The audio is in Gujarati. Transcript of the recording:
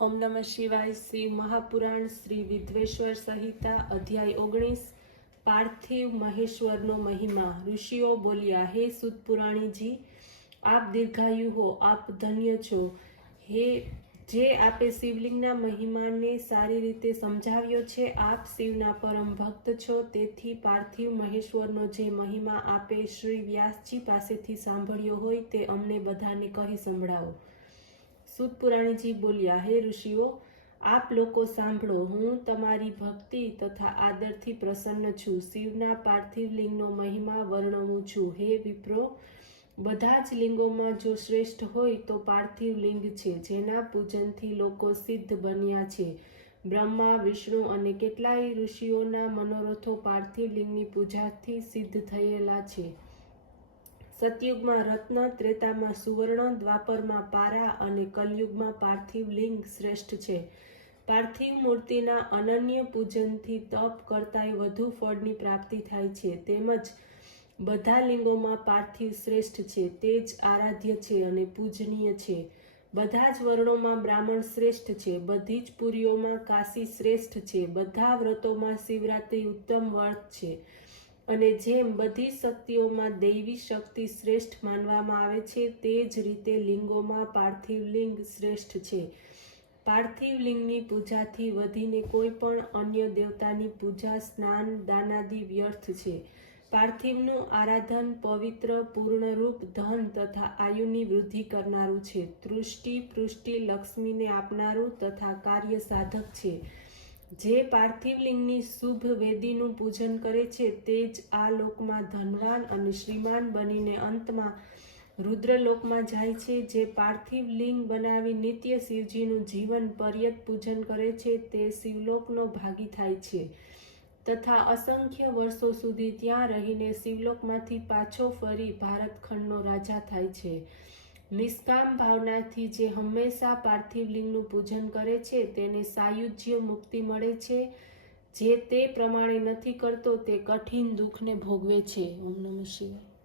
ओम नमः शिवाय। शिव महापुराण श्री विद्वेश्वर संहिता अध्याय 19 पार्थिव महेश्वरનો મહિમા। ઋષિઓ બોલ્યા, હે સુત પુરાણીજી, આપ દીર્ઘાયુ હો, આપ ધન્ય છો। હે જે આપે શિવલિંગના મહિમાને સારી રીતે સમજાવ્યો છે, આપ શિવના પરમ ભક્ત છો, તેથી પાર્થિવ મહેશ્વરનો જે મહિમા આપે શ્રી વ્યાસજી પાસેથી સાંભળ્યો હોય તે અમને બધાને કહી સંભળાવો। સુત પુરાણીજી બોલ્યા, હે ઋષિઓ, આપ લોકો સાંભળો, હું તમારી ભક્તિ તથા આદરથી પ્રસન્ન છું। શિવના પાર્થિવ લિંગનો મહિમા વર્ણવું છું। હે વિપ્રો, બધા જ લિંગોમાં જો શ્રેષ્ઠ હોય તો પાર્થિવ લિંગ છે, જેના પૂજનથી લોકો સિદ્ધ બન્યા છે। બ્રહ્મા, વિષ્ણુ અને કેટલાય ઋષિઓના મનોરથો પાર્થિવ લિંગની પૂજાથી સિદ્ધ થયેલા છે। સતયુગમાં રત્ન, ત્રેતામાં સુવર્ણ, દ્વાપરમાં પારા અને કલયુગમાં પાર્થિવ લિંગ શ્રેષ્ઠ છે। પાર્થિવ મૂર્તિના અનન્ય પૂજનથી તપ કરતાંય વધુ ફળની પ્રાપ્તિ થાય છે। તેમજ બધા લિંગોમાં પાર્થિવ શ્રેષ્ઠ છે, તે જ આરાધ્ય છે અને પૂજનીય છે। બધા જ વર્ણોમાં બ્રાહ્મણ શ્રેષ્ઠ છે, બધી જ પુરીઓમાં કાશી શ્રેષ્ઠ છે, બધા વ્રતોમાં શિવરાત્રિ ઉત્તમ વ્રત છે। અને જેમ બધી શક્તિઓમાં દૈવી શક્તિ શ્રેષ્ઠ માનવામાં આવે છે, તે જ રીતે લિંગોમાં પાર્થિવ લિંગ શ્રેષ્ઠ છે। પાર્થિવ લિંગની પૂજાથી વધીને કોઈ પણ અન્ય દેવતાની પૂજા, સ્નાન, દાનાદિ વ્યર્થ છે। પાર્થિવનું આરાધન પવિત્ર, પૂર્ણરૂપ, ધન તથા આયુની વૃદ્ધિ કરનારું છે, તૃષ્ટિ, પુષ્ટિ, લક્ષ્મીને આપનારું તથા કાર્ય સાધક છે। જે પાર્થિવ લિંગની શુભ વેદીનું પૂજન કરે છે, તે જ આ લોકમાં ધનવાન અને શ્રીમાન બનીને અંતમાં રુદ્રલોકમાં જાય છે। જે પાર્થિવ લિંગ બનાવી નિત્ય શિવજીનું જીવન પર્યત પૂજન કરે છે, તે શિવલોકનો ભાગી થાય છે તથા અસંખ્ય વર્ષો સુધી ત્યાં રહીને શિવલોકમાંથી પાછો ફરી ભારતખંડનો રાજા થાય છે। નિષ્કામ ભાવનાથી જે હંમેશા પાર્થિવ લિંગનું પૂજન કરે છે, તેને સાયુજ્ય મુક્તિ મળે છે। જે તે પ્રમાણે નથી કરતો તે કઠિન દુઃખને ભોગવે છે। ઓમ નમઃ શિવાય।